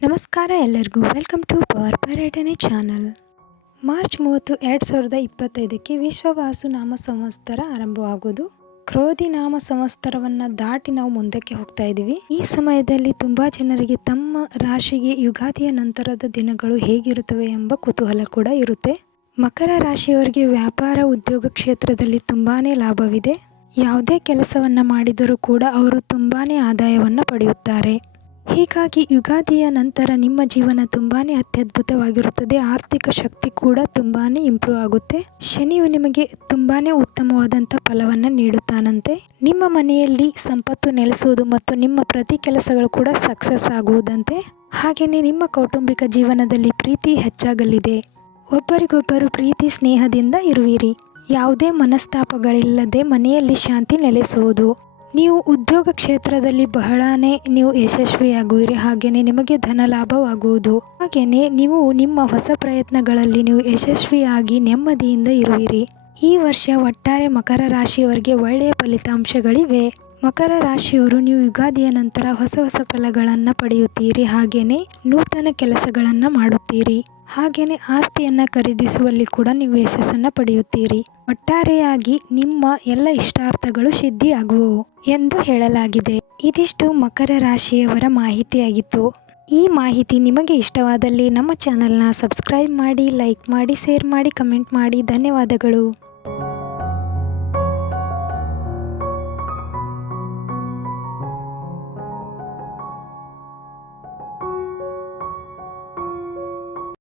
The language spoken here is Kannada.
ನಮಸ್ಕಾರ ಎಲ್ಲರಿಗೂ ವೆಲ್ಕಮ್ ಟು ಪವರ್ ಪರ್ಯಟನೆ ಚಾನಲ್. ಮಾರ್ಚ್ 30, 2025ಕ್ಕೆ ವಿಶ್ವವಾಸು ನಾಮ ಸಂವತ್ಸರ ಆರಂಭವಾಗುವುದು. ಕ್ರೋಧಿ ನಾಮ ಸಂವತ್ಸರವನ್ನು ದಾಟಿ ನಾವು ಮುಂದಕ್ಕೆ ಹೋಗ್ತಾ ಇದ್ದೀವಿ. ಈ ಸಮಯದಲ್ಲಿ ತುಂಬ ಜನರಿಗೆ ತಮ್ಮ ರಾಶಿಗೆ ಯುಗಾದಿಯ ನಂತರದ ದಿನಗಳು ಹೇಗಿರುತ್ತವೆ ಎಂಬ ಕುತೂಹಲ ಕೂಡ ಇರುತ್ತೆ. ಮಕರ ರಾಶಿಯವರಿಗೆ ವ್ಯಾಪಾರ ಉದ್ಯೋಗ ಕ್ಷೇತ್ರದಲ್ಲಿ ತುಂಬಾ ಲಾಭವಿದೆ. ಯಾವುದೇ ಕೆಲಸವನ್ನು ಮಾಡಿದರೂ ಕೂಡ ಅವರು ತುಂಬಾ ಆದಾಯವನ್ನು ಪಡೆಯುತ್ತಾರೆ. ಹೀಗಾಗಿ ಯುಗಾದಿಯ ನಂತರ ನಿಮ್ಮ ಜೀವನ ತುಂಬಾ ಅತ್ಯದ್ಭುತವಾಗಿರುತ್ತದೆ. ಆರ್ಥಿಕ ಶಕ್ತಿ ಕೂಡ ತುಂಬಾ ಇಂಪ್ರೂವ್ ಆಗುತ್ತೆ. ಶನಿಯು ನಿಮಗೆ ತುಂಬಾ ಉತ್ತಮವಾದಂಥ ಫಲವನ್ನು ನೀಡುತ್ತಾನಂತೆ. ನಿಮ್ಮ ಮನೆಯಲ್ಲಿ ಸಂಪತ್ತು ನೆಲೆಸುವುದು ಮತ್ತು ನಿಮ್ಮ ಪ್ರತಿ ಕೆಲಸಗಳು ಕೂಡ ಸಕ್ಸಸ್ ಆಗುವುದಂತೆ. ಹಾಗೆಯೇ ನಿಮ್ಮ ಕೌಟುಂಬಿಕ ಜೀವನದಲ್ಲಿ ಪ್ರೀತಿ ಹೆಚ್ಚಾಗಲಿದೆ. ಒಬ್ಬರಿಗೊಬ್ಬರು ಪ್ರೀತಿ ಸ್ನೇಹದಿಂದ ಇರುವಿರಿ. ಯಾವುದೇ ಮನಸ್ತಾಪಗಳಿಲ್ಲದೆ ಮನೆಯಲ್ಲಿ ಶಾಂತಿ ನೆಲೆಸುವುದು. ನೀವು ಉದ್ಯೋಗ ಕ್ಷೇತ್ರದಲ್ಲಿ ಬಹಳಾನೇ ನೀವು ಯಶಸ್ವಿಯಾಗುವಿರಿ. ಹಾಗೆಯೇ ನಿಮಗೆ ಧನ ಲಾಭವಾಗುವುದು. ಹಾಗೆಯೇ ನೀವು ನಿಮ್ಮ ಹೊಸ ಪ್ರಯತ್ನಗಳಲ್ಲಿ ನೀವು ಯಶಸ್ವಿಯಾಗಿ ನೆಮ್ಮದಿಯಿಂದ ಇರುವಿರಿ. ಈ ವರ್ಷ ಒಟ್ಟಾರೆ ಮಕರ ರಾಶಿಯವರಿಗೆ ಒಳ್ಳೆಯ ಫಲಿತಾಂಶಗಳಿವೆ. ಮಕರ ರಾಶಿಯವರು ನೀವು ಯುಗಾದಿಯ ನಂತರ ಹೊಸ ಫಲಗಳನ್ನು ಪಡೆಯುತ್ತೀರಿ. ಹಾಗೆಯೇ ನೂತನ ಕೆಲಸಗಳನ್ನು ಮಾಡುತ್ತೀರಿ. ಹಾಗೆಯೇ ಆಸ್ತಿಯನ್ನು ಖರೀದಿಸುವಲ್ಲಿ ಕೂಡ ನೀವು ಯಶಸ್ಸನ್ನು ಪಡೆಯುತ್ತೀರಿ. ಒಟ್ಟಾರೆಯಾಗಿ ನಿಮ್ಮ ಎಲ್ಲ ಇಷ್ಟಾರ್ಥಗಳು ಸಿದ್ಧಿಯಾಗುವವು ಎಂದು ಹೇಳಲಾಗಿದೆ. ಇದಿಷ್ಟು ಮಕರ ರಾಶಿಯವರ ಮಾಹಿತಿಯಾಗಿತ್ತು. ಈ ಮಾಹಿತಿ ನಿಮಗೆ ಇಷ್ಟವಾದಲ್ಲಿ ನಮ್ಮ ಚಾನಲ್ನ ಸಬ್ಸ್ಕ್ರೈಬ್ ಮಾಡಿ, ಲೈಕ್ ಮಾಡಿ, ಶೇರ್ ಮಾಡಿ, ಕಮೆಂಟ್ ಮಾಡಿ. ಧನ್ಯವಾದಗಳು.